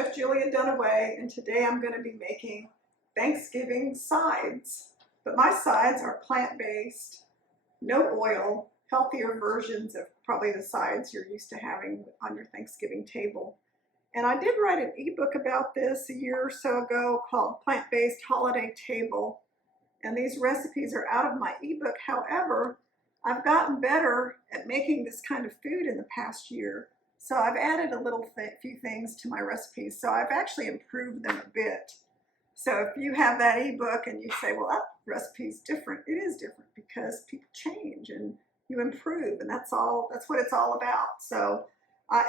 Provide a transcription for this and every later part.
Chef Julia Dunaway, and today I'm going to be making Thanksgiving sides. But my sides are plant-based, no oil, healthier versions of probably the sides you're used to having on your Thanksgiving table. And I did write an ebook about this a year or so ago called Plant-Based Holiday Table. And these recipes are out of my ebook. However, I've gotten better at making this kind of food in the past year. So I've added a few things to my recipes. So I've actually improved them a bit. So if you have that ebook and you say, well, that recipe's different, it is different because people change and you improve, and that's what it's all about. So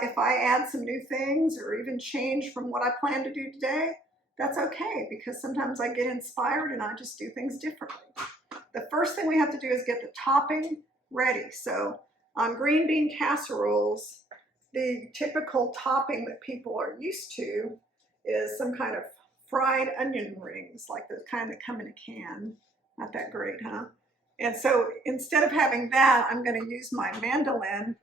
if I add some new things or even change from what I plan to do today, that's okay, because sometimes I get inspired and I just do things differently. The first thing we have to do is get the topping ready. So on green bean casseroles, the typical topping that people are used to is some kind of fried onion rings, like the kind that come in a can. Not that great, huh? And so instead of having that, I'm going to use my mandoline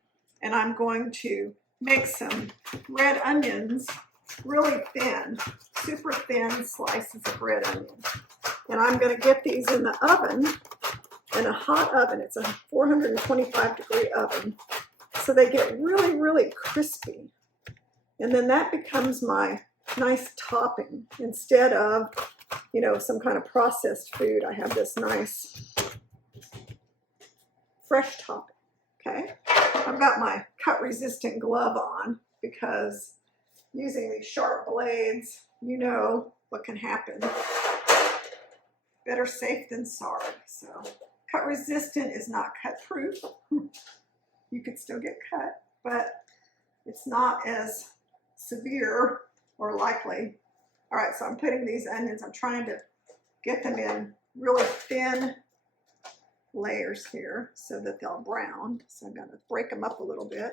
and I'm going to make some red onions really thin, super thin slices of red onion. And I'm going to get these in the oven, in a hot oven. It's a 425-degree oven. So they get really, really crispy. And then that becomes my nice topping. Instead of, you know, some kind of processed food, I have this nice fresh topping, okay? I've got my cut-resistant glove on because using these sharp blades, you know what can happen. Better safe than sorry. So cut-resistant is not cut-proof. You could still get cut, but it's not as severe or likely. All right, so I'm putting these onions, I'm trying to get them in really thin layers here so that they'll brown. So I'm going to break them up a little bit.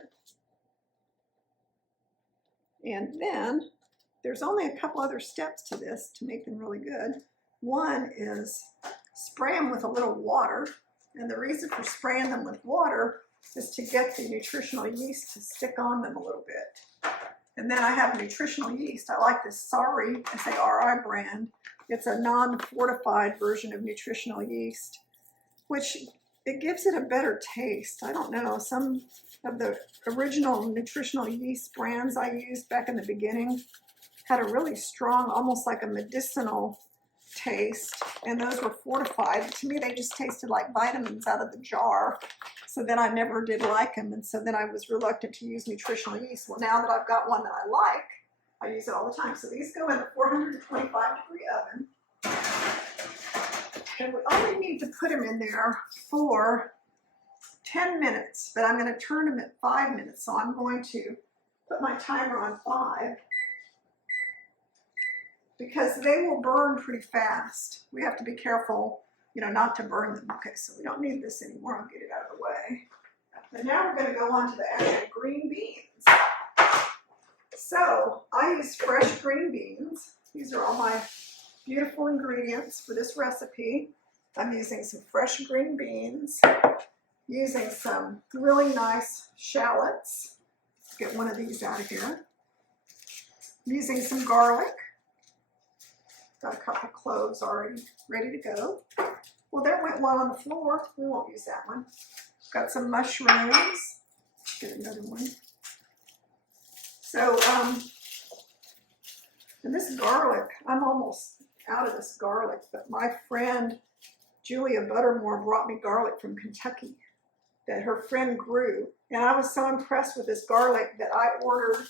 And then there's only a couple other steps to this to make them really good. One is spray them with a little water. And the reason for spraying them with water is to get the nutritional yeast to stick on them a little bit. And then I have nutritional yeast. I like this SARI, S-A-R-I brand. It's a non-fortified version of nutritional yeast, which it gives it a better taste. I don't know, some of the original nutritional yeast brands I used back in the beginning had a really strong, almost like a medicinal taste, and those were fortified. To me, they just tasted like vitamins out of the jar. So then I never did like them, and so then I was reluctant to use nutritional yeast. Well, now that I've got one that I like, I use it all the time. So these go in the 425-degree oven. And we only need to put them in there for 10 minutes, but I'm going to turn them at 5 minutes. So I'm going to put my timer on 5 because they will burn pretty fast. We have to be careful, you know, not to burn them. Okay, so we don't need this anymore. I'll get it out of the way. And now we're going to go on to the actual green beans. So I use fresh green beans. These are all my beautiful ingredients for this recipe. I'm using some fresh green beans, using some really nice shallots. Let's get one of these out of here. Using some garlic. Got a couple cloves already ready to go. Well, there went one on the floor. We won't use that one. Got some mushrooms. Get another one. So, and this garlic, I'm almost out of this garlic, but my friend Julia Buttermore brought me garlic from Kentucky that her friend grew. And I was so impressed with this garlic that I ordered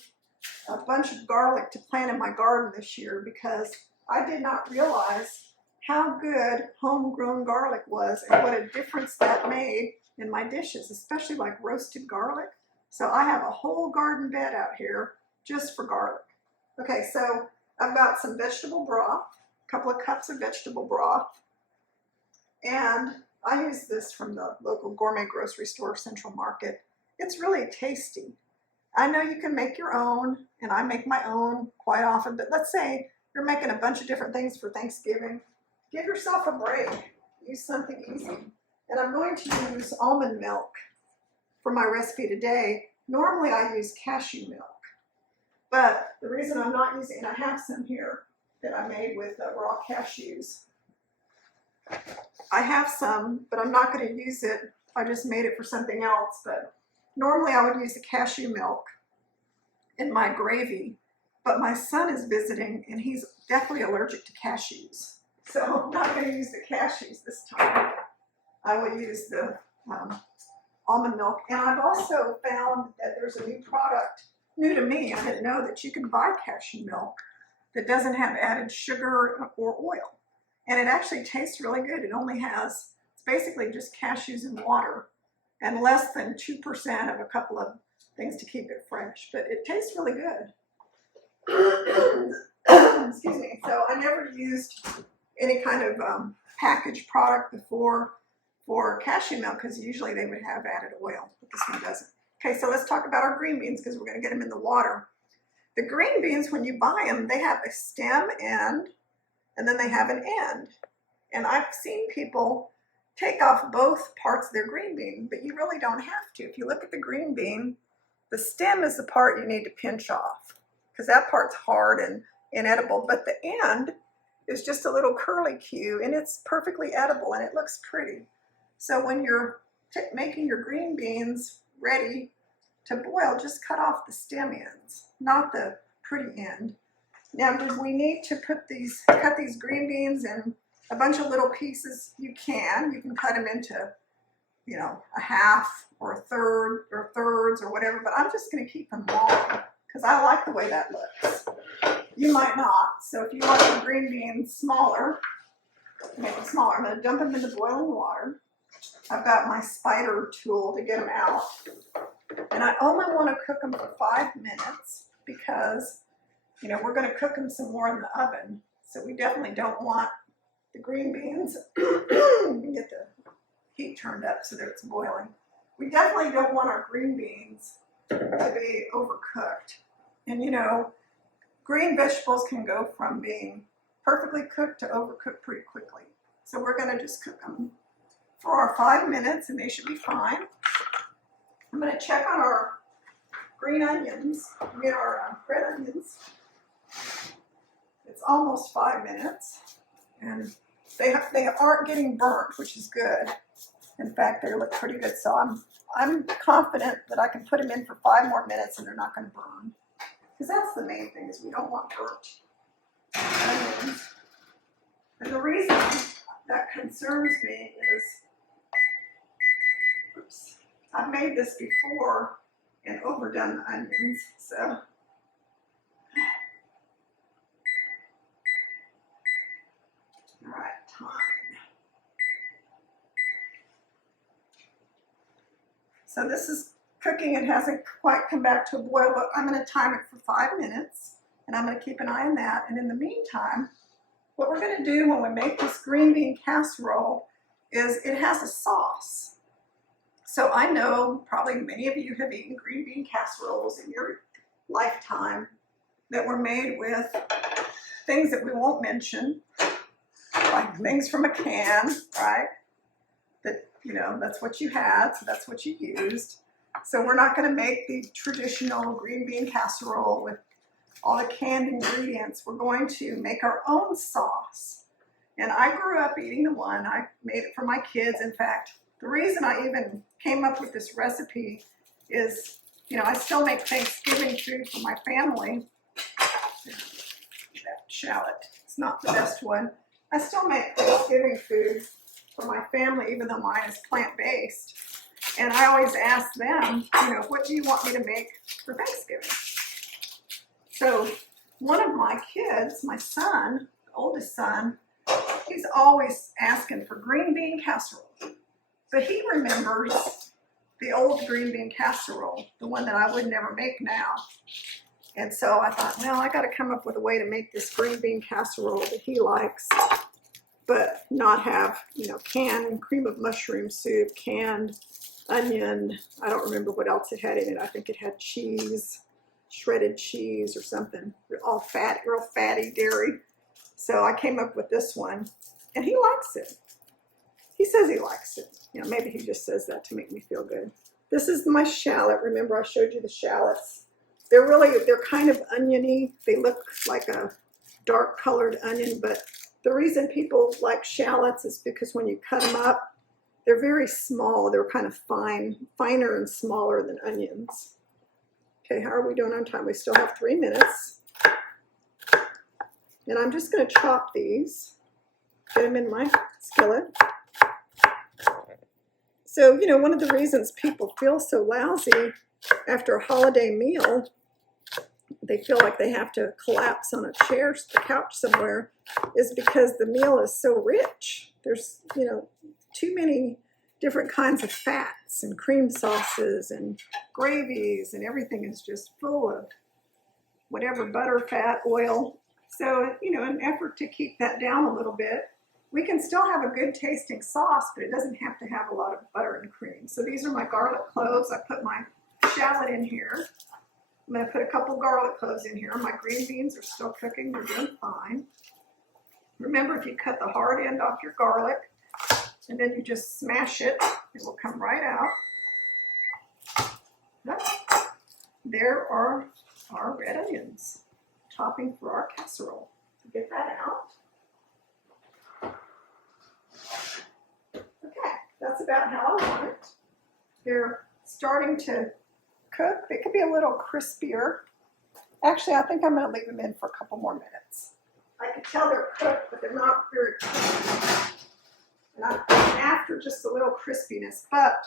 a bunch of garlic to plant in my garden this year because I did not realize how good homegrown garlic was and what a difference that made in my dishes, especially like roasted garlic. So I have a whole garden bed out here just for garlic. Okay, so I've got some vegetable broth, a couple of cups of vegetable broth, and I use this from the local gourmet grocery store, Central Market. It's really tasty. I know you can make your own, and I make my own quite often, but let's say you're making a bunch of different things for Thanksgiving. Give yourself a break. Use something easy. And I'm going to use almond milk for my recipe today. Normally I use cashew milk, But the reason I'm not using, and I have some here that I made with raw cashews. I have some, but I'm not going to use it. I just made it for something else. But normally I would use the cashew milk in my gravy. But my son is visiting, and he's definitely allergic to cashews. So I'm not going to use the cashews this time. I will use the almond milk. And I've also found that there's a new product, new to me. I didn't know that you can buy cashew milk that doesn't have added sugar or oil. And it actually tastes really good. It only has, it's basically just cashews and water and less than 2% of a couple of things to keep it fresh. But it tastes really good. Excuse me. So I never used any kind of packaged product before for cashew milk because usually they would have added oil, but this one doesn't. Okay, so let's talk about our green beans because we're going to get them in the water. The green beans, when you buy them, they have a stem end and then they have an end. And I've seen people take off both parts of their green bean, but you really don't have to. If you look at the green bean, the stem is the part you need to pinch off because that part's hard and inedible, but the end is just a little curly Q and it's perfectly edible and it looks pretty. So when you're making your green beans ready to boil, just cut off the stem ends, not the pretty end. Now, do we need to cut these green beans in a bunch of little pieces? You can cut them into, you know, a half or a third or thirds or whatever, but I'm just going to keep them long because I like the way that looks. You might not. So if you want the green beans smaller, make them smaller. I'm going to dump them into boiling water. I've got my spider tool to get them out. And I only want to cook them for 5 minutes because, you know, we're going to cook them some more in the oven. So we definitely don't want the green beans. Get the heat turned up so that it's boiling. We definitely don't want our green beans to be overcooked. And, you know, green vegetables can go from being perfectly cooked to overcooked pretty quickly. So we're going to just cook them for our 5 minutes and they should be fine. I'm going to check on our green onions, our red onions. It's almost 5 minutes and they aren't getting burnt, which is good. In fact, they look pretty good. So I'm confident that I can put them in for 5 more minutes and they're not going to burn. Because that's the main thing, is we don't want burnt onions. And the reason that concerns me is, oops, I've made this before and overdone the onions, so. All right, time. So this is cooking. It hasn't quite come back to a boil, but I'm going to time it for 5 minutes, and I'm going to keep an eye on that. And in the meantime, what we're going to do when we make this green bean casserole is it has a sauce. So I know probably many of you have eaten green bean casseroles in your lifetime that were made with things that we won't mention, like things from a can, right? That, you know, that's what you had, so that's what you used. So we're not going to make the traditional green bean casserole with all the canned ingredients. We're going to make our own sauce. And I grew up eating the one. I made it for my kids. In fact, the reason I even came up with this recipe is, you know, I still make Thanksgiving food for my family. That shallot, it's not the best one. I still make Thanksgiving food for my family, even though mine is plant-based. And I always ask them, you know, what do you want me to make for Thanksgiving? So one of my kids, my son, the oldest son, he's always asking for green bean casserole. But he remembers the old green bean casserole, the one that I would never make now. And so I thought, well, I got to come up with a way to make this green bean casserole that he likes, but not have, you know, canned cream of mushroom soup, canned onion. I don't remember what else it had in it. I think it had cheese, shredded cheese or something, all fat, real fatty dairy. So I came up with this one, and he likes it. He says he likes it. You know, maybe he just says that to make me feel good. This is my shallot. Remember I showed you the shallots they're kind of oniony. They look like a dark colored onion, but the reason people like shallots is because when you cut them up, they're very small. They're kind of finer and smaller than onions. Okay, how are we doing on time? We still have 3 minutes. And I'm just going to chop these, get them in my skillet. So, you know, one of the reasons people feel so lousy after a holiday meal, they feel like they have to collapse on a chair, the couch somewhere, is because the meal is so rich. There's, you know, too many different kinds of fats and cream sauces and gravies, and everything is just full of whatever butter, fat, oil. So, you know, in an effort to keep that down a little bit, we can still have a good tasting sauce, but it doesn't have to have a lot of butter and cream. So these are my garlic cloves. I put my shallot in here. I'm going to put a couple garlic cloves in here. My green beans are still cooking. They're doing fine. Remember, if you cut the hard end off your garlic and then you just smash it, it will come right out. Yep. There are our red onions, topping for our casserole. Get that out. Okay, that's about how I want it. They're starting to cook. They could be a little crispier. Actually, I think I'm going to leave them in for a couple more minutes. I can tell they're cooked, but they're not very cooked. And I'm after just a little crispiness. But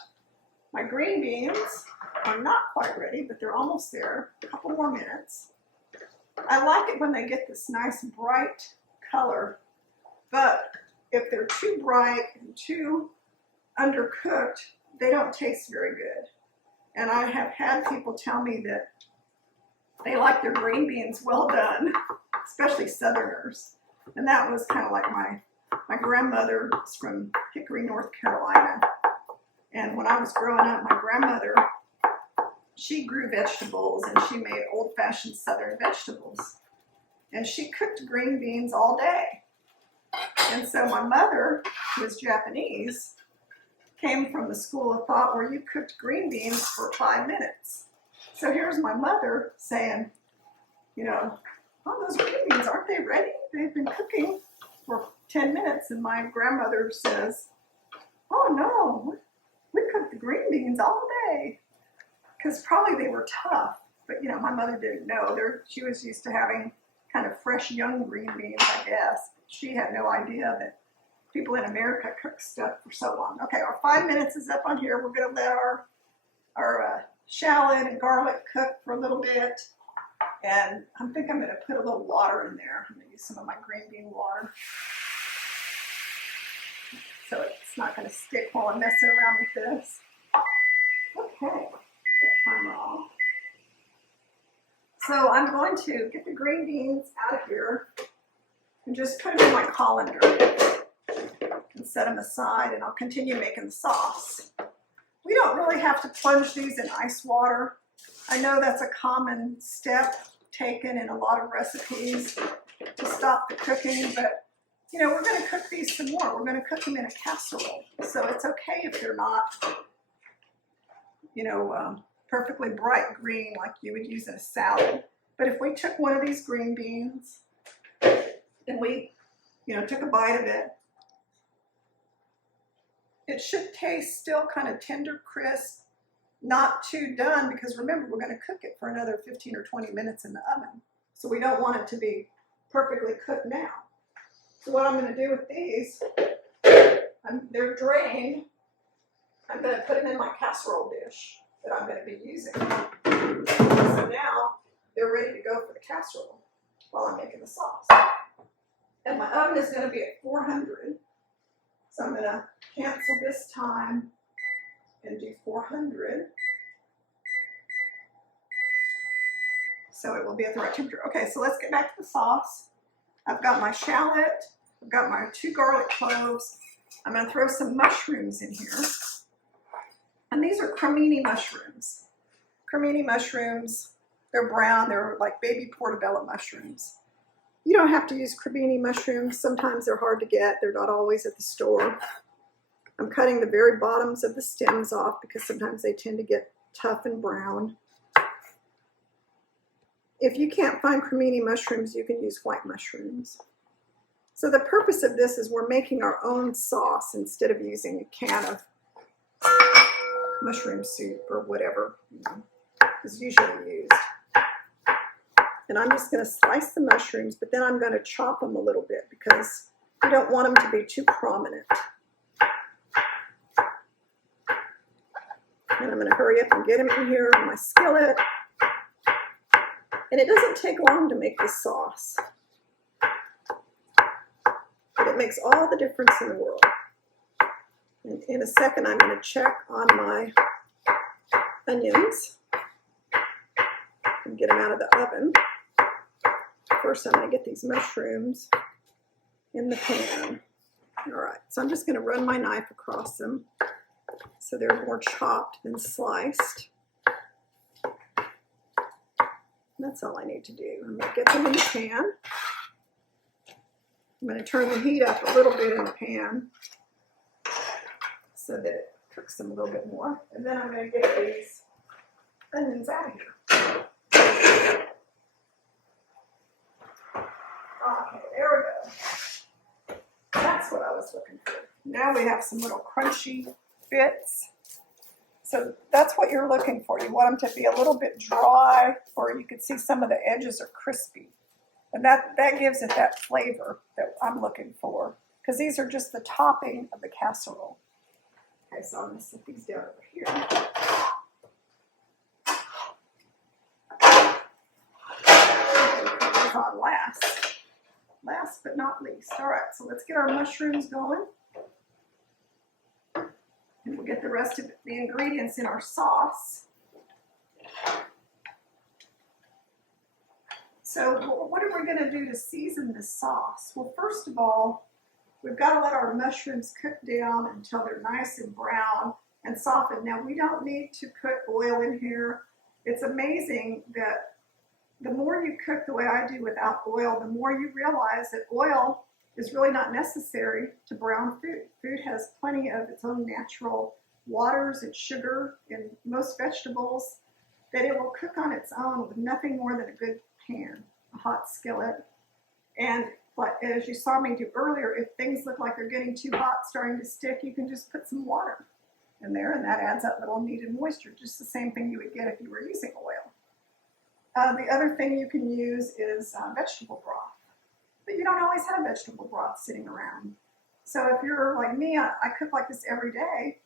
my green beans are not quite ready, but they're almost there. A couple more minutes. I like it when they get this nice bright color, but if they're too bright and too undercooked, they don't taste very good. And I have had people tell me that they like their green beans well done, especially Southerners. And that was kind of like my grandmother is from Hickory, North Carolina. And when I was growing up, my grandmother, she grew vegetables and she made old-fashioned Southern vegetables. And she cooked green beans all day. And so my mother, who was Japanese, came from the school of thought where you cooked green beans for 5 minutes. So here's my mother saying, you know, oh, those green beans, aren't they ready? They've been cooking for 10 minutes. And my grandmother says, oh no, we cooked the green beans all day. Because probably they were tough, but you know, my mother didn't know. She was used to having kind of fresh young green beans, I guess. She had no idea that people in America cook stuff for so long. Okay, our 5 minutes is up on here. We're going to let our shallot and garlic cook for a little bit. And I think I'm going to put a little water in there. I'm going to use some of my green bean water. So it's not going to stick while I'm messing around with this. Okay. Timer off. So I'm going to get the green beans out of here and just put them in my colander and set them aside, and I'll continue making the sauce. We don't really have to plunge these in ice water. I know that's a common step taken in a lot of recipes to stop the cooking, but you know, we're going to cook these some more. We're going to cook them in a casserole, so it's okay if they're not, you know, perfectly bright green like you would use in a salad. But if we took one of these green beans and we, you know, took a bite of it, it should taste still kind of tender, crisp, not too done, because remember, we're going to cook it for another 15 or 20 minutes in the oven. So we don't want it to be perfectly cooked now. So what I'm going to do with these, they're drained. I'm going to put them in my casserole dish that I'm going to be using. So now they're ready to go for the casserole while I'm making the sauce. And my oven is going to be at 400. So I'm going to cancel this time and do 400. So it will be at the right temperature. Okay, so let's get back to the sauce. I've got my shallot. I've got my 2 garlic cloves. I'm going to throw some mushrooms in here. And these are Cremini mushrooms. Cremini mushrooms, they're brown. They're like baby portobello mushrooms. You don't have to use Cremini mushrooms. Sometimes they're hard to get. They're not always at the store. I'm cutting the very bottoms of the stems off because sometimes they tend to get tough and brown. If you can't find cremini mushrooms, you can use white mushrooms. So the purpose of this is we're making our own sauce instead of using a can of mushroom soup or whatever is usually used. And I'm just going to slice the mushrooms, but then I'm going to chop them a little bit because you don't want them to be too prominent. And I'm going to hurry up and get them in here in my skillet. And it doesn't take long to make this sauce. But it makes all the difference in the world. And in a second, I'm going to check on my onions and get them out of the oven. First, I'm going to get these mushrooms in the pan. All right, so I'm just going to run my knife across them so they're more chopped than sliced. That's all I need to do. I'm going to get them in the pan. I'm going to turn the heat up a little bit in the pan so that it cooks them a little bit more. And then I'm going to get these onions out of here. Okay, there we go. That's what I was looking for. Now we have some little crunchy bits. So that's what you're looking for. You want them to be a little bit dry, or you can see some of the edges are crispy. And that gives it that flavor that I'm looking for, because these are just the topping of the casserole. Okay, so I'm going to set these down over here. These on last but not least. All right, so let's get our mushrooms going. And we'll get the rest of the ingredients in our sauce. So what are we going to do to season this sauce? Well, first of all, we've got to let our mushrooms cook down until they're nice and brown and softened. Now, we don't need to put oil in here. It's amazing that the more you cook the way I do without oil, the more you realize that oil is really not necessary to brown food. Food has plenty of its own natural waters and sugar in most vegetables that it will cook on its own with nothing more than a good pan, a hot skillet. And like, as you saw me do earlier, if things look like they're getting too hot, starting to stick, you can just put some water in there, and that adds that little needed moisture, just the same thing you would get if you were using oil. The other thing you can use is vegetable broth. But you don't always have vegetable broth sitting around. So if you're like me, I cook like this every day.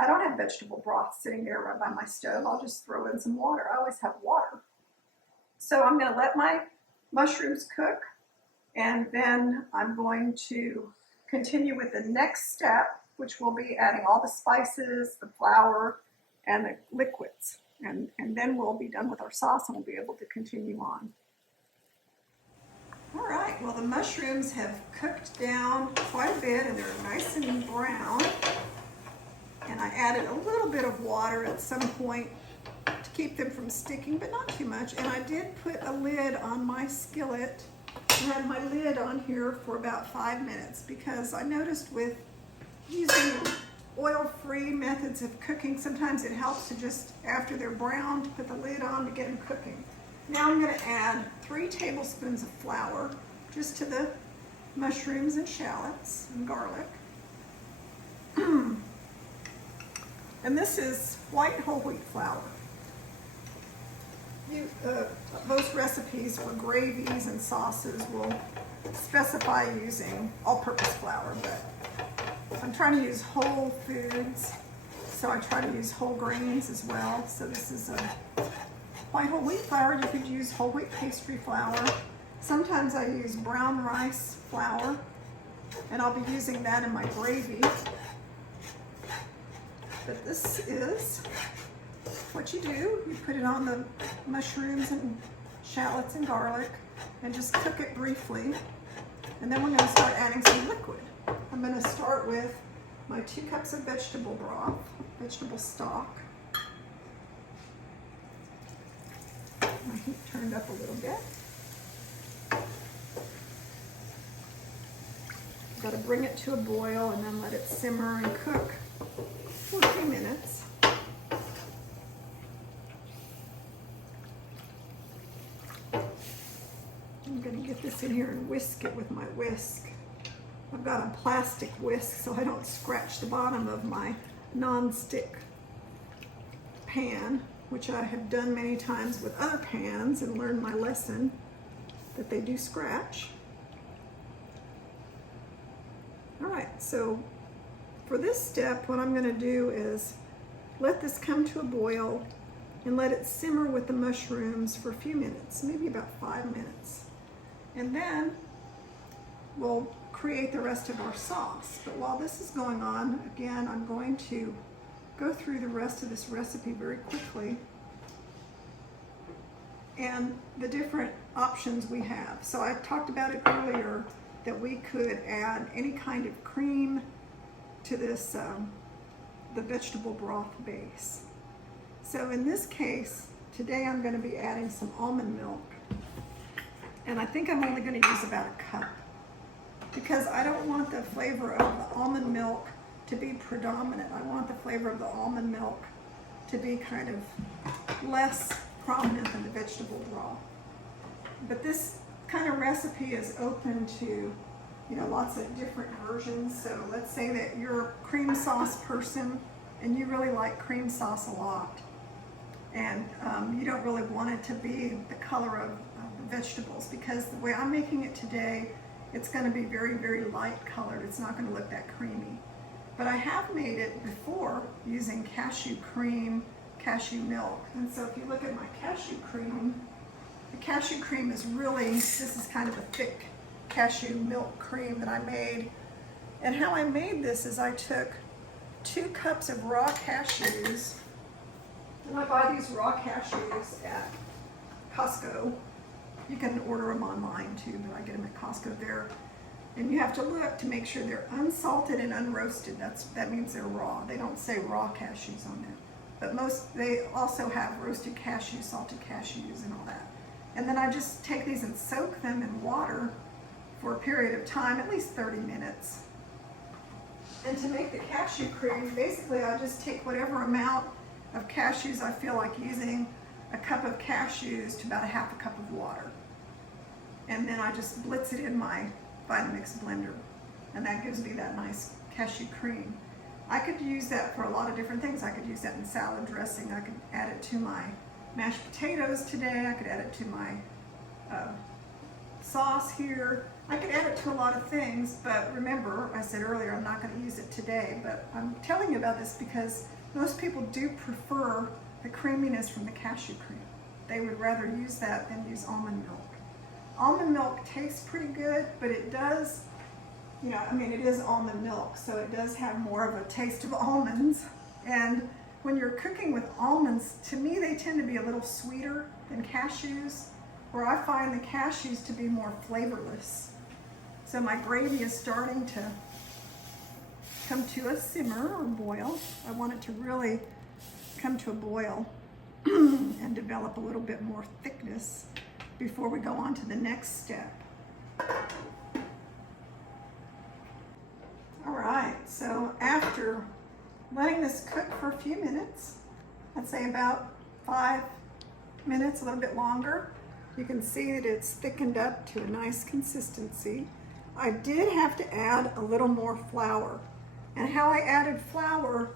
I don't have vegetable broth sitting there right by my stove. I'll just throw in some water. I always have water. So I'm going to let my mushrooms cook, and then I'm going to continue with the next step, which will be adding all the spices, the flour, and the liquids. And then we'll be done with our sauce and we'll be able to continue on. All right, well, the mushrooms have cooked down quite a bit and they're nice and brown. And I added a little bit of water at some point to keep them from sticking, but not too much. And I did put a lid on my skillet. I had my lid on here for about 5 minutes because I noticed with using oil-free methods of cooking, sometimes it helps to just, after they're browned, to put the lid on to get them cooking. Now I'm going to add 3 tablespoons of flour just to the mushrooms and shallots and garlic. And this is white whole wheat flour. Most recipes for gravies and sauces will specify using all-purpose flour, but I'm trying to use whole foods, so I try to use whole grains as well. So this is a white whole wheat flour. You could use whole wheat pastry flour. Sometimes I use brown rice flour, and I'll be using that in my gravy. But this is what you do. You put it on the mushrooms and shallots and garlic and just cook it briefly. And then we're going to start adding some liquid. I'm going to start with my 2 cups of vegetable broth, vegetable stock. My heat turned up a little bit. Got to bring it to a boil and then let it simmer and cook for a few minutes. I'm going to get this in here and whisk it with my whisk. I've got a plastic whisk so I don't scratch the bottom of my non-stick pan, which I have done many times with other pans and learned my lesson that they do scratch. All right, so for this step, what I'm going to do is let this come to a boil and let it simmer with the mushrooms for a few minutes, maybe about 5 minutes. And then we'll create the rest of our sauce. But while this is going on, again, I'm going to go through the rest of this recipe very quickly and the different options we have. So I talked about it earlier that we could add any kind of cream to this, the vegetable broth base. So in this case, today I'm going to be adding some almond milk. And I think I'm only going to use about a cup because I don't want the flavor of the almond milk to be predominant. I want the flavor of the almond milk to be kind of less prominent than the vegetable broth. But this kind of recipe is open to, lots of different versions. So let's say that you're a cream sauce person and you really like cream sauce a lot. And you don't really want it to be the color of the vegetables, because the way I'm making it today, it's going to be very, very light colored. It's not going to look that creamy. But I have made it before using cashew cream, cashew milk. And so if you look at my cashew cream, the cashew cream is really, this is kind of a thick cashew milk cream that I made. And how I made this is I took 2 cups of raw cashews, and I buy these raw cashews at Costco. You can order them online too, but I get them at Costco there. And you have to look to make sure they're unsalted and unroasted. That means they're raw. They don't say raw cashews on there. But they also have roasted cashews, salted cashews, and all that. And then I just take these and soak them in water for a period of time, at least 30 minutes. And to make the cashew cream, basically I just take whatever amount of cashews I feel like using, a cup of cashews to about a half a cup of water. And then I just blitz it in my Vitamix blender. And that gives me that nice cashew cream. I could use that for a lot of different things. I could use that in salad dressing. I could add it to my mashed potatoes today. I could add it to my sauce here. I could add it to a lot of things, but remember, I said earlier, I'm not going to use it today, but I'm telling you about this because most people do prefer the creaminess from the cashew cream. They would rather use that than use almond milk. Almond milk tastes pretty good, but it does, it is almond milk, so it does have more of a taste of almonds. And when you're cooking with almonds, to me, they tend to be a little sweeter than cashews, where I find the cashews to be more flavorless. So my gravy is starting to come to a simmer or boil. I want it to really come to a boil and develop a little bit more thickness before we go on to the next step. All right, so after letting this cook for a few minutes, I'd say about 5 minutes, a little bit longer, you can see that it's thickened up to a nice consistency. I did have to add a little more flour. And how I added flour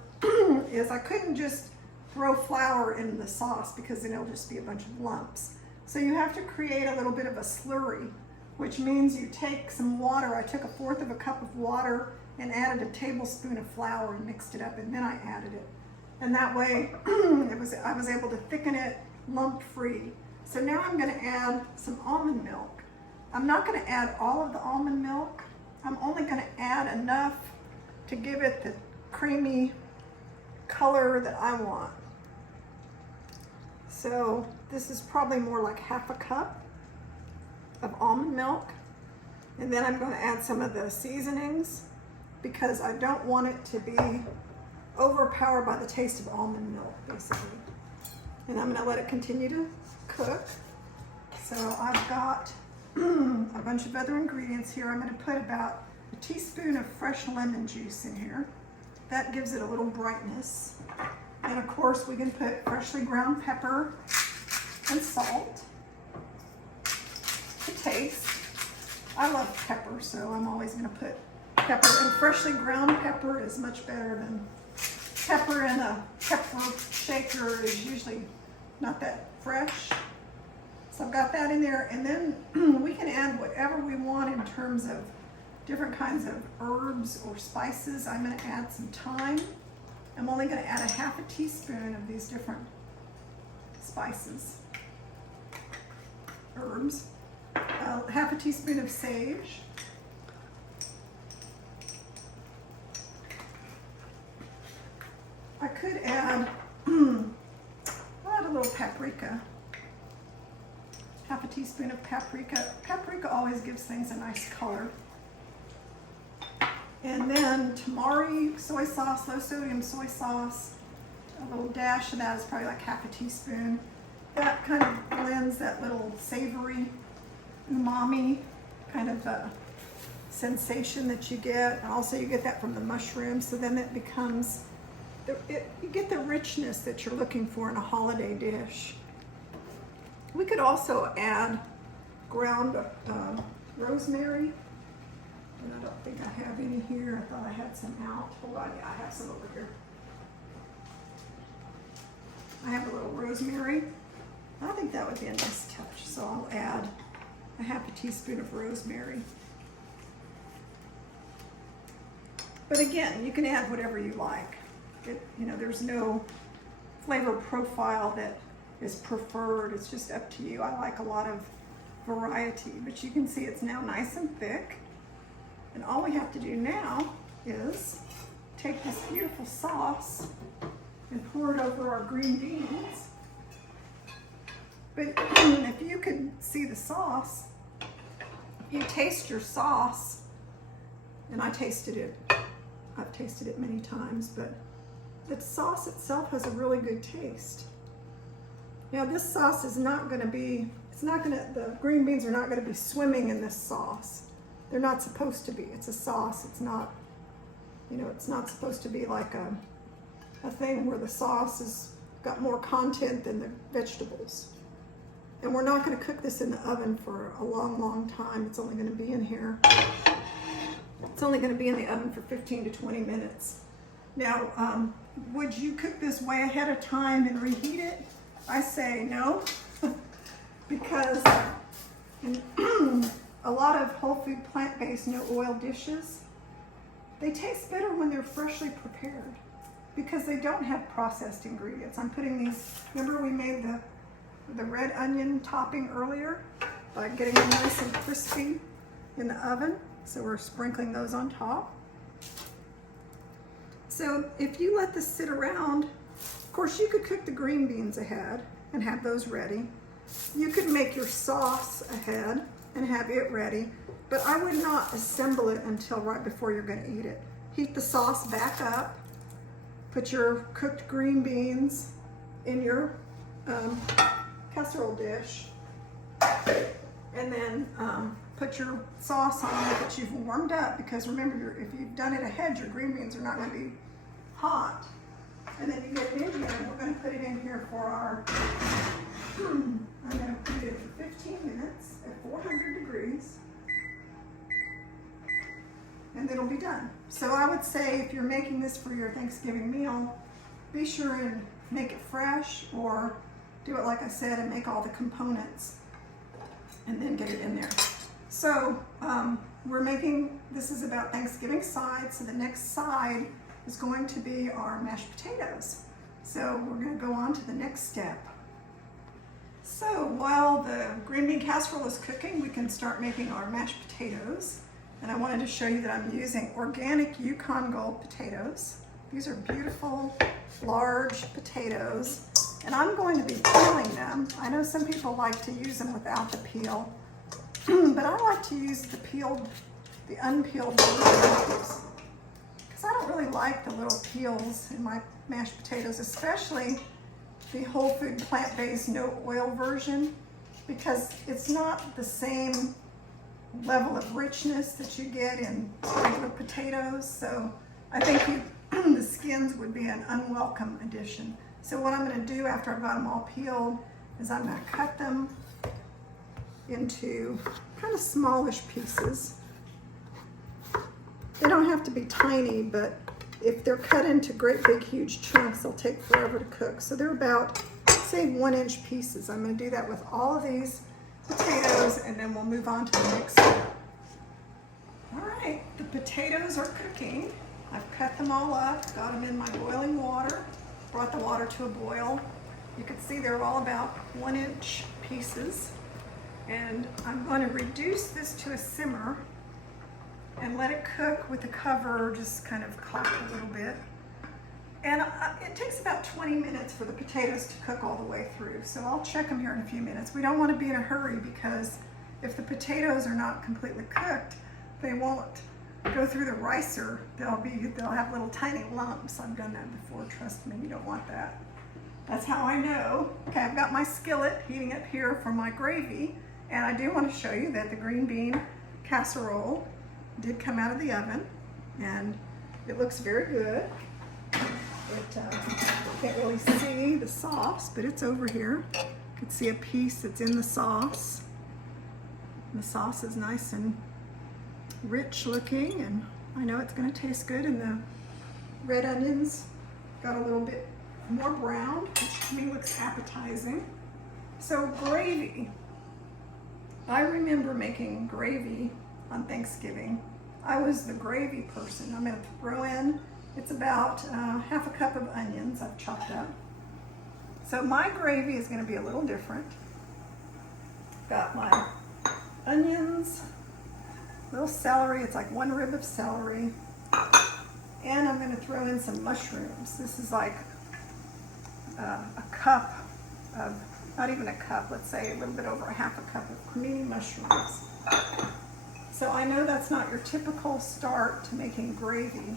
is I couldn't just throw flour in the sauce because then it'll just be a bunch of lumps. So you have to create a little bit of a slurry, which means you take some water. I took 1/4 cup of water and added a tablespoon of flour and mixed it up, and then I added it. And that way I was able to thicken it lump-free. So now I'm going to add some almond milk. I'm not going to add all of the almond milk. I'm only going to add enough to give it the creamy color that I want. So this is probably more like 1/2 cup of almond milk. And then I'm going to add some of the seasonings because I don't want it to be overpowered by the taste of almond milk, basically. And I'm going to let it continue to cook. So I've got a bunch of other ingredients here. I'm going to put about a teaspoon of fresh lemon juice in here. That gives it a little brightness. And of course we can put freshly ground pepper and salt. taste. I love pepper, so I'm always going to put pepper, and freshly ground pepper is much better than pepper in a pepper shaker is usually not that fresh. So I've got that in there, and then we can add whatever we want in terms of different kinds of herbs or spices. I'm going to add some thyme. I'm only going to add a half a teaspoon of these different spices, herbs, half a teaspoon of sage, I could add, I'll add a little paprika, half a teaspoon of paprika. Paprika always gives things a nice color. And then tamari soy sauce, low sodium soy sauce, a little dash of that is probably like half a teaspoon. That kind of blends that little savory, umami kind of sensation that you get. And also you get that from the mushrooms, so then it becomes, you get the richness that you're looking for in a holiday dish. We could also add ground rosemary. And I don't think I have any here. I thought I had some out. Hold on, yeah, I have some over here. I have a little rosemary. I think that would be a nice touch. So I'll add a half a teaspoon of rosemary. But again, you can add whatever you like. There's no flavor profile that is preferred. It's just up to you. I like a lot of variety, but you can see it's now nice and thick. And all we have to do now is take this beautiful sauce and pour it over our green beans. But if you could see the sauce, you taste your sauce, and I've tasted it many times, but the sauce itself has a really good taste. Now this sauce is not going to be, the green beans are not going to be swimming in this sauce. They're not supposed to be. It's a sauce. It's not, it's not supposed to be like a thing where the sauce has got more content than the vegetables. And we're not going to cook this in the oven for a long, long time. It's only going to be in here. It's only going to be in the oven for 15 to 20 minutes. Now, would you cook this way ahead of time and reheat it? I say no, because a lot of whole food plant-based no oil dishes, they taste better when they're freshly prepared because they don't have processed ingredients. I'm putting these, remember we made the red onion topping earlier by getting them nice and crispy in the oven. So we're sprinkling those on top. So if you let this sit around, of course you could cook the green beans ahead and have those ready. You could make your sauce ahead and have it ready, but I would not assemble it until right before you're going to eat it. Heat the sauce back up, put your cooked green beans in your casserole dish, and then put your sauce on it that you've warmed up, because remember, if you've done it ahead, your green beans are not going to be hot. And then you get it in here, and we're going to put it in here for our, I'm going to put it for 15 minutes at 400 degrees, and it'll be done. So I would say if you're making this for your Thanksgiving meal, be sure and make it fresh, or do it like I said and make all the components and then get it in there. So we're making, this is about Thanksgiving sides, so the next side is going to be our mashed potatoes. So we're going to go on to the next step. So while the green bean casserole is cooking, we can start making our mashed potatoes. And I wanted to show you that I'm using organic Yukon Gold potatoes. These are beautiful, large potatoes. And I'm going to be peeling them. I know some people like to use them without the peel, but I like to use the unpeeled potatoes, because I don't really like the little peels in my mashed potatoes, especially the whole food plant-based no oil version, because it's not the same level of richness that you get in regular potatoes. So I think the skins would be an unwelcome addition. So what I'm going to do after I've got them all peeled is I'm going to cut them into kind of smallish pieces. They don't have to be tiny, but if they're cut into great big huge chunks, they'll take forever to cook. So they're about, say, 1-inch pieces. I'm going to do that with all of these potatoes, and then we'll move on to the next step. All right, the potatoes are cooking. I've cut them all up, got them in my boiling water, brought the water to a boil. You can see they're all about 1-inch pieces. And I'm going to reduce this to a simmer and let it cook with the cover just kind of cocked a little bit. And it takes about 20 minutes for the potatoes to cook all the way through. So I'll check them here in a few minutes. We don't want to be in a hurry because if the potatoes are not completely cooked, they won't go through the ricer. They'll have little tiny lumps. I've done that before, trust me, you don't want that. That's how I know. Okay, I've got my skillet heating up here for my gravy, and I do want to show you that the green bean casserole did come out of the oven, and it looks very good. You can't really see the sauce, but it's over here. You can see a piece that's in the sauce. The sauce is nice and rich looking, and I know it's going to taste good, and the red onions got a little bit more brown, which to me looks appetizing. So gravy. I remember making gravy on Thanksgiving. I was the gravy person. I'm going to throw in, it's about half a cup of onions I've chopped up. So my gravy is going to be a little different. Got my onions, little celery, it's like 1 rib of celery, and I'm going to throw in some mushrooms. This is like a cup of, not even a cup, let's say a little bit over a half a cup of Cremini mushrooms. So I know that's not your typical start to making gravy,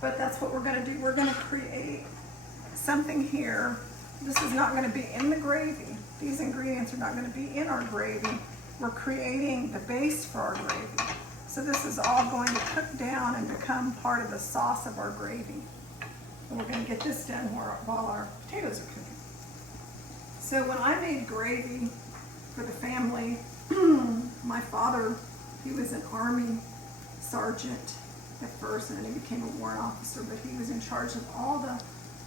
but that's what we're going to do. We're going to create something here. This is not going to be in the gravy. These ingredients are not going to be in our gravy. We're creating the base for our gravy. So this is all going to cook down and become part of the sauce of our gravy. And we're going to get this done while our potatoes are cooking. So when I made gravy for the family, my father, he was an Army sergeant at first, and then he became a warrant officer, but he was in charge of all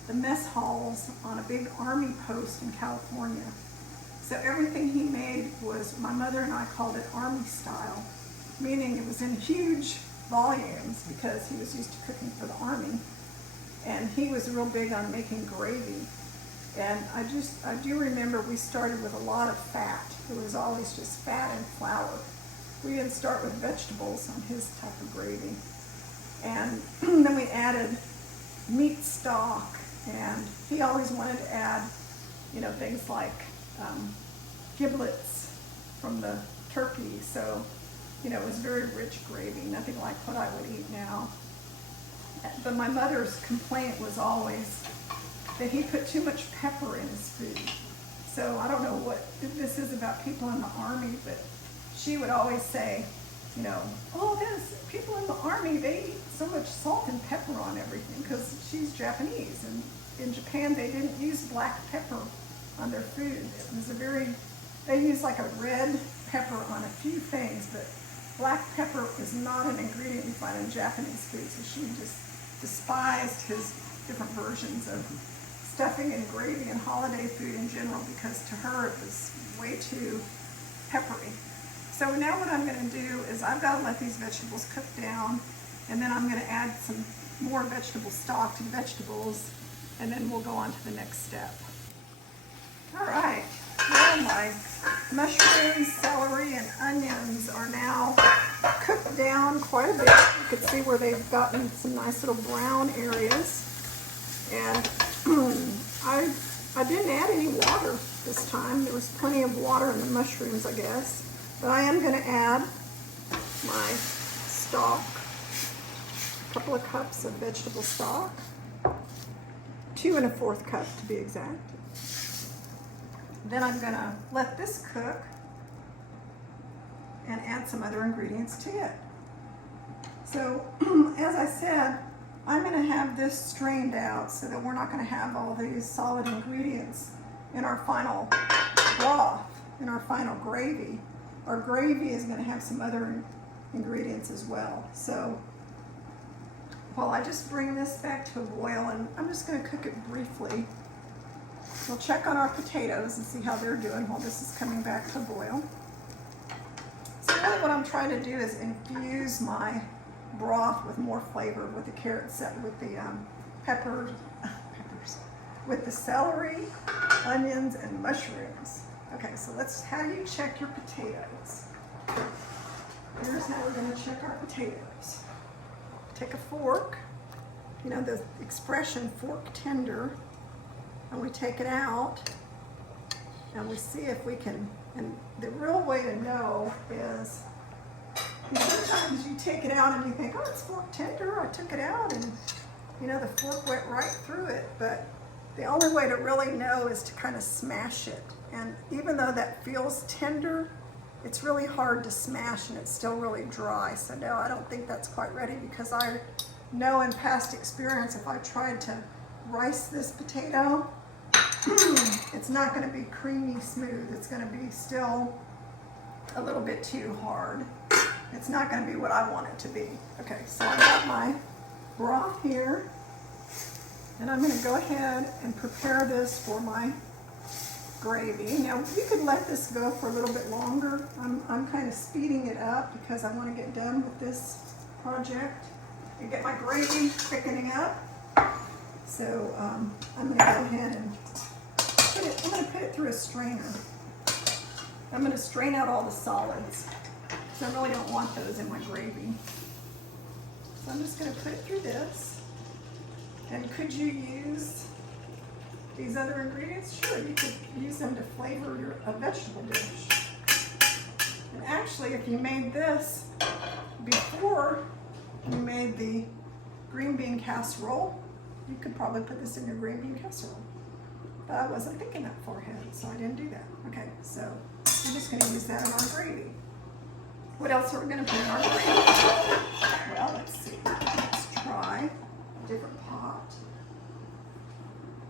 the mess halls on a big Army post in California. So everything he made was, my mother and I called it Army style, meaning it was in huge volumes because he was used to cooking for the Army. And he was real big on making gravy. And I do remember we started with a lot of fat. It was always just fat and flour. We didn't start with vegetables on his type of gravy. And then we added meat stock, and he always wanted to add, things like giblets from the turkey. So, it was very rich gravy, nothing like what I would eat now. But my mother's complaint was always that he put too much pepper in his food. So I don't know what this is about people in the Army, but she would always say, people in the Army, they eat so much salt and pepper on everything, because she's Japanese, and in Japan they didn't use black pepper on their food. It was they use like a red pepper on a few things, but black pepper is not an ingredient you find in Japanese food, so she just despised his different versions of stuffing and gravy and holiday food in general, because to her it was way too peppery. So now what I'm going to do is I've got to let these vegetables cook down, and then I'm going to add some more vegetable stock to the vegetables, and then we'll go on to the next step. All right, well, my mushrooms, celery, and onions are now cooked down quite a bit. You can see where they've gotten some nice little brown areas. And I didn't add any water this time. There was plenty of water in the mushrooms, I guess. But I am going to add my stock, a couple of cups of vegetable stock, 2 1/4 cup to be exact. Then I'm going to let this cook and add some other ingredients to it. So, as I said, I'm going to have this strained out so that we're not going to have all these solid ingredients in our final broth, in our final gravy. our gravy is going to have some other ingredients as well. So while I just bring this back to a boil, and I'm just going to cook it briefly, we'll check on our potatoes and see how they're doing while this is coming back to a boil. So really what I'm trying to do is infuse my broth with more flavor with the carrots, with the peppers, with the celery, onions, and mushrooms. Okay, so how do you check your potatoes? Here's how we're going to check our potatoes. Take a fork, you know the expression fork tender, and we take it out and we see if we can, and the real way to know is, sometimes you take it out and you think, oh, it's fork tender, I took it out and you know the fork went right through it, but the only way to really know is to kind of smash it. And even though that feels tender, it's really hard to smash and it's still really dry. So no, I don't think that's quite ready, because I know in past experience if I tried to rice this potato, it's not going to be creamy smooth. It's going to be still a little bit too hard. It's not going to be what I want it to be. Okay, so I got my broth here. And I'm going to go ahead and prepare this for my gravy. Now, you could let this go for a little bit longer. I'm kind of speeding it up because I want to get done with this project and get my gravy thickening up. So I'm going to go ahead and put it through a strainer. I'm going to strain out all the solids because I really don't want those in my gravy. So I'm just going to put it through this. And could you use these other ingredients? Sure, you could use them to flavor a vegetable dish. And actually, if you made this before you made the green bean casserole, you could probably put this in your green bean casserole. But I wasn't thinking that far ahead, so I didn't do that. Okay, so we're just going to use that in our gravy. What else are we going to put in our gravy? Well, let's see. Let's try a different pot.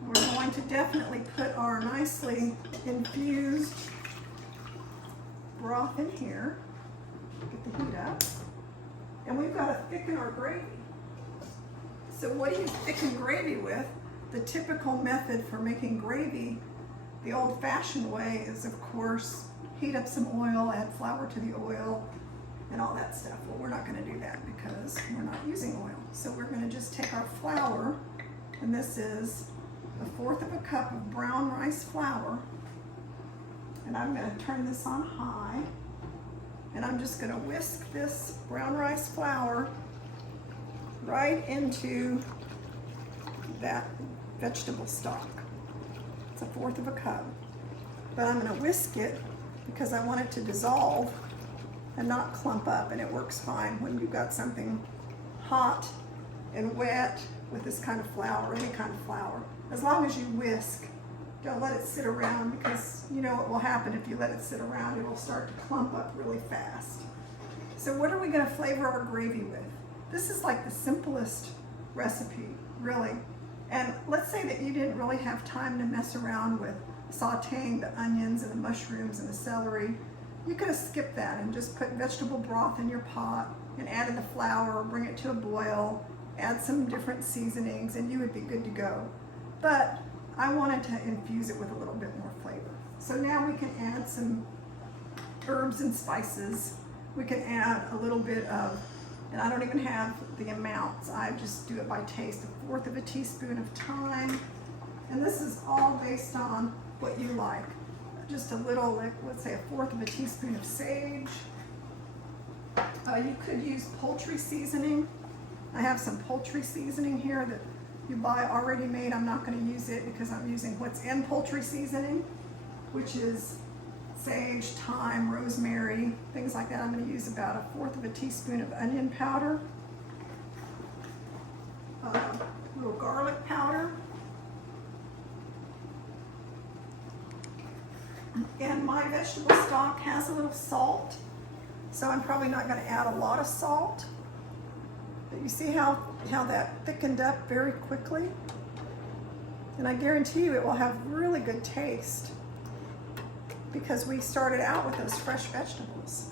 We're going to definitely put our nicely infused broth in here. Get the heat up. And we've got to thicken our gravy. So what do you thicken gravy with? The typical method for making gravy, the old-fashioned way, is of course heat up some oil, add flour to the oil, and all that stuff. Well, we're not going to do that because we're not using oil. So we're going to just take our flour, and this is 1/4 of a cup of brown rice flour, and I'm going to turn this on high, and I'm just going to whisk this brown rice flour right into that vegetable stock. It's 1/4 of a cup, but I'm going to whisk it because I want it to dissolve and not clump up, and it works fine when you've got something hot and wet with this kind of flour, any kind of flour. As long as you whisk, don't let it sit around, because you know what will happen if you let it sit around, it will start to clump up really fast. So what are we going to flavor our gravy with? This is like the simplest recipe, really. And let's say that you didn't really have time to mess around with sauteing the onions and the mushrooms and the celery. You could have skipped that and just put vegetable broth in your pot and added the flour, bring it to a boil, add some different seasonings, and you would be good to go. But I wanted to infuse it with a little bit more flavor. So now we can add some herbs and spices. We can add a little bit of, and I don't even have the amounts, I just do it by taste, 1/4 of a teaspoon of thyme. And this is all based on what you like. Just a little, like, let's say 1/4 of a teaspoon of sage. You could use poultry seasoning. I have some poultry seasoning here that you buy already made. I'm not going to use it because I'm using what's in poultry seasoning, which is sage, thyme, rosemary, things like that. I'm going to use about 1/4 of a teaspoon of onion powder, a little garlic powder, and my vegetable stock has a little salt, so I'm probably not going to add a lot of salt. But you see how that thickened up very quickly? And I guarantee you it will have really good taste. because we started out with those fresh vegetables.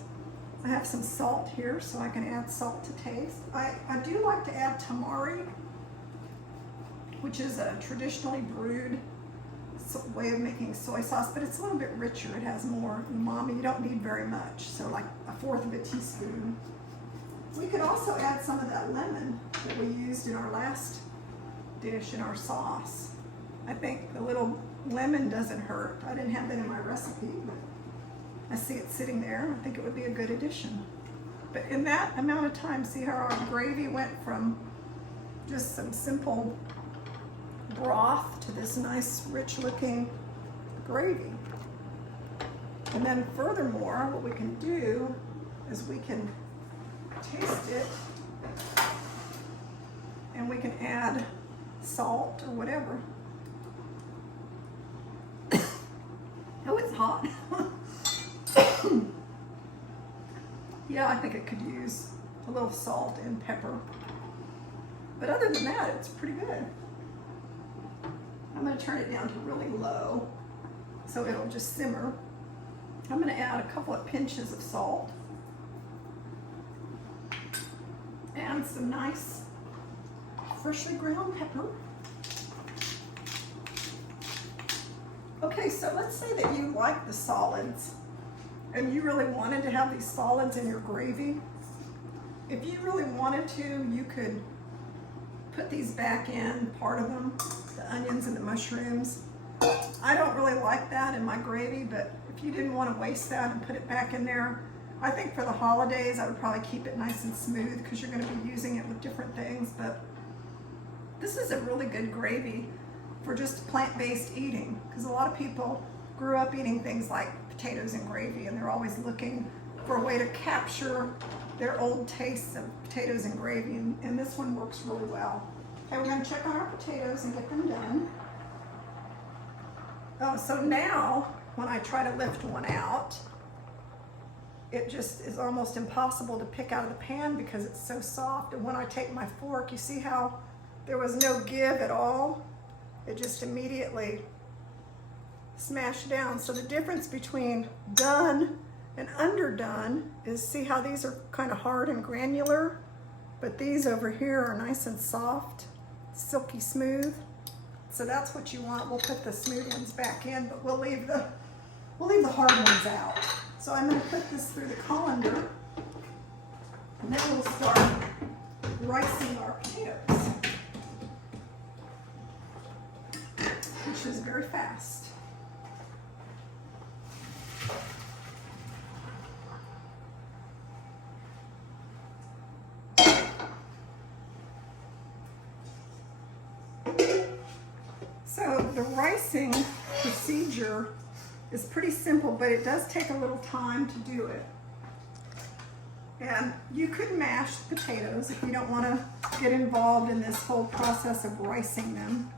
I have some salt here so I can add salt to taste. I do like to add tamari, which is a traditionally brewed way of making soy sauce, but it's a little bit richer. It has more umami. You don't need very much, so like 1/4 of a teaspoon. We could also add some of that lemon that we used in our last dish in our sauce. I think the little lemon doesn't hurt. I didn't have that in my recipe, but I see it sitting there. I think it would be a good addition. But in that amount of time, see how our gravy went from just some simple broth to this nice rich looking gravy. And then furthermore, what we can do is we can taste it and we can add salt or whatever. Oh, it's hot. Yeah, I think it could use a little salt and pepper. But other than that, it's pretty good. I'm going to turn it down to really low so it'll just simmer. I'm going to add a couple of pinches of salt and some nice freshly ground pepper. Okay, so let's say that you like the solids and you really wanted to have these solids in your gravy. If you really wanted to, you could put these back in, part of them, the onions and the mushrooms. I don't really like that in my gravy, but if you didn't want to waste that and put it back in there, I think for the holidays I would probably keep it nice and smooth because you're going to be using it with different things. But this is a really good gravy for just plant-based eating, because a lot of people grew up eating things like potatoes and gravy, and they're always looking for a way to capture their old tastes of potatoes and gravy, and this one works really well. Okay, we're going to check on our potatoes and get them done. Oh, so now when I try to lift one out, it just is almost impossible to pick out of the pan because it's so soft. And when I take my fork, you see how there was no give at all? It just immediately smashed down. So the difference between done and underdone is, see how these are kind of hard and granular, but these over here are nice and soft, silky smooth. So that's what you want. We'll put the smooth ones back in, but we'll leave the hard ones out. So I'm going to put this through the colander, and then we'll start ricing our potatoes, which is very fast. So the ricing procedure is pretty simple, but it does take a little time to do it. And you could mash the potatoes if you don't want to get involved in this whole process of ricing them.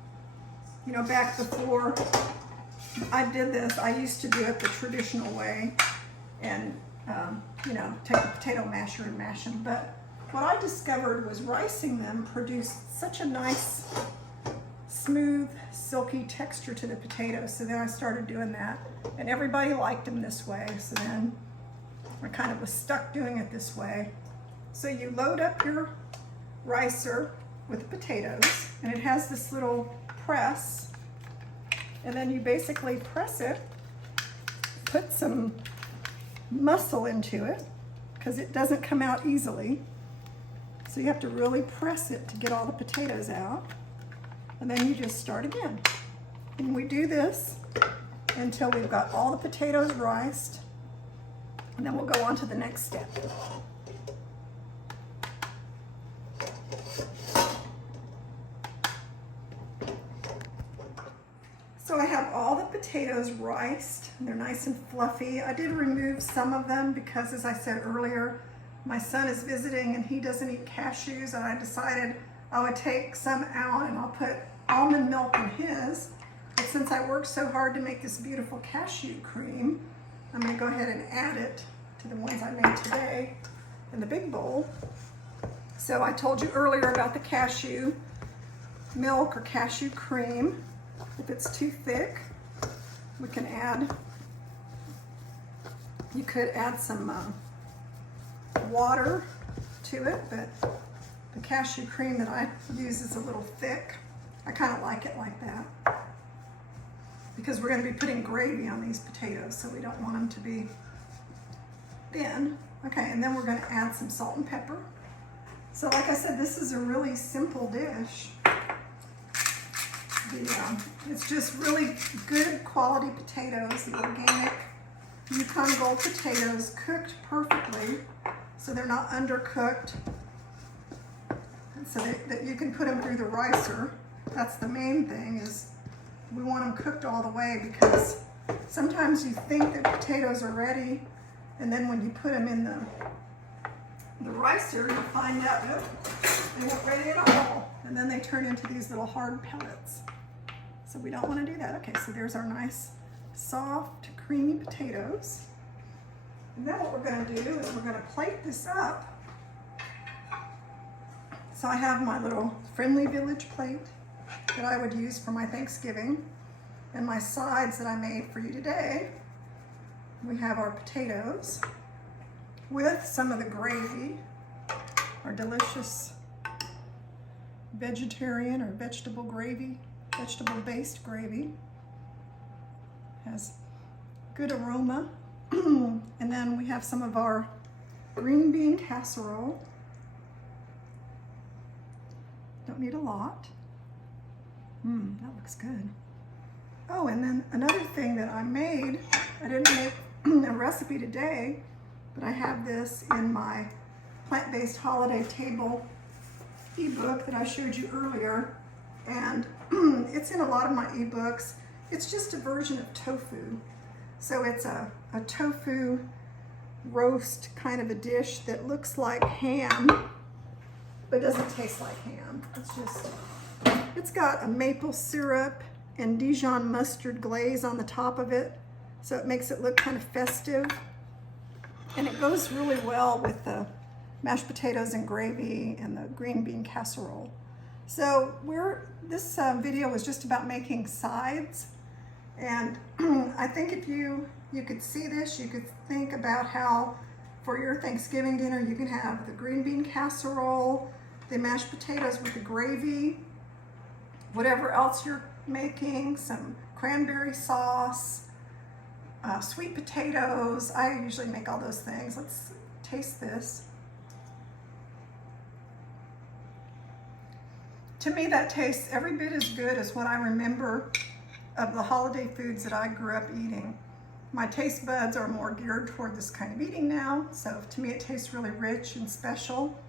You know, back before I did this, I used to do it the traditional way and, you know, take a potato masher and mash them. But what I discovered was ricing them produced such a nice, smooth, silky texture to the potatoes. So then I started doing that, and everybody liked them this way. So then I kind of was stuck doing it this way. So you load up your ricer with the potatoes, and it has this little press, and then you basically press it, put some muscle into it because it doesn't come out easily. So you have to really press it to get all the potatoes out. And then you just start again. And we do this until we've got all the potatoes riced, and then we'll go on to the next step. So I have all the potatoes riced, and they're nice and fluffy. I did remove some of them because, as I said earlier, my son is visiting and he doesn't eat cashews, and I decided I would take some out and I'll put almond milk in his. But since I worked so hard to make this beautiful cashew cream, I'm going to go ahead and add it to the ones I made today in the big bowl. So I told you earlier about the cashew milk or cashew cream. If it's too thick, we can add You could add some water to it, but the cashew cream that I use is a little thick. I kind of like it like that because we're going to be putting gravy on these potatoes, so we don't want them to be thin. Okay, and then we're going to add some salt and pepper. So like I said, this is a really simple dish. It's just really good quality potatoes, the organic Yukon Gold potatoes, cooked perfectly so they're not undercooked, and so that you can put them through the ricer. That's the main thing, is we want them cooked all the way, because sometimes you think that potatoes are ready, and then when you put them in the ricer, you find out that they weren't ready at all, and then they turn into these little hard pellets. So we don't want to do that. Okay, so there's our nice, soft, creamy potatoes. And then what we're going to do is we're going to plate this up. So I have my little Friendly Village plate that I would use for my Thanksgiving, and my sides that I made for you today. We have our potatoes with some of the gravy, our delicious vegetarian or vegetable gravy, vegetable-based gravy. Has good aroma. And then we have some of our green bean casserole. Don't need a lot. That looks good. Oh, and then another thing that I made, I didn't make a recipe today, but I have this in my plant-based holiday table ebook that I showed you earlier, and it's in a lot of my ebooks. It's just a version of tofu. So it's a tofu roast kind of a dish that looks like ham, but doesn't taste like ham. It's got a maple syrup and Dijon mustard glaze on the top of it, so it makes it look kind of festive. And it goes really well with the mashed potatoes and gravy and the green bean casserole. So this video was just about making sides. And I think if you could see this, you could think about how for your Thanksgiving dinner you can have the green bean casserole, the mashed potatoes with the gravy, whatever else you're making, some cranberry sauce, sweet potatoes. I usually make all those things. Let's taste this. To me, that tastes every bit as good as what I remember of the holiday foods that I grew up eating. My taste buds are more geared toward this kind of eating now, so to me it tastes really rich and special.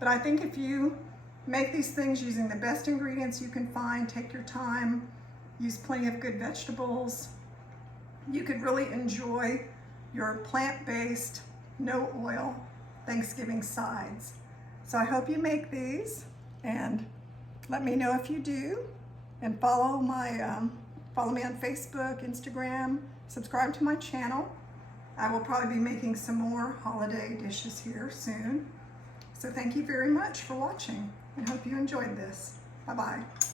But I think if you make these things using the best ingredients you can find, take your time, use plenty of good vegetables, you could really enjoy your plant-based, no oil Thanksgiving sides. So I hope you make these, and let me know if you do, and follow me on Facebook, Instagram, subscribe to my channel. I will probably be making some more holiday dishes here soon. So thank you very much for watching, and hope you enjoyed this. Bye-bye.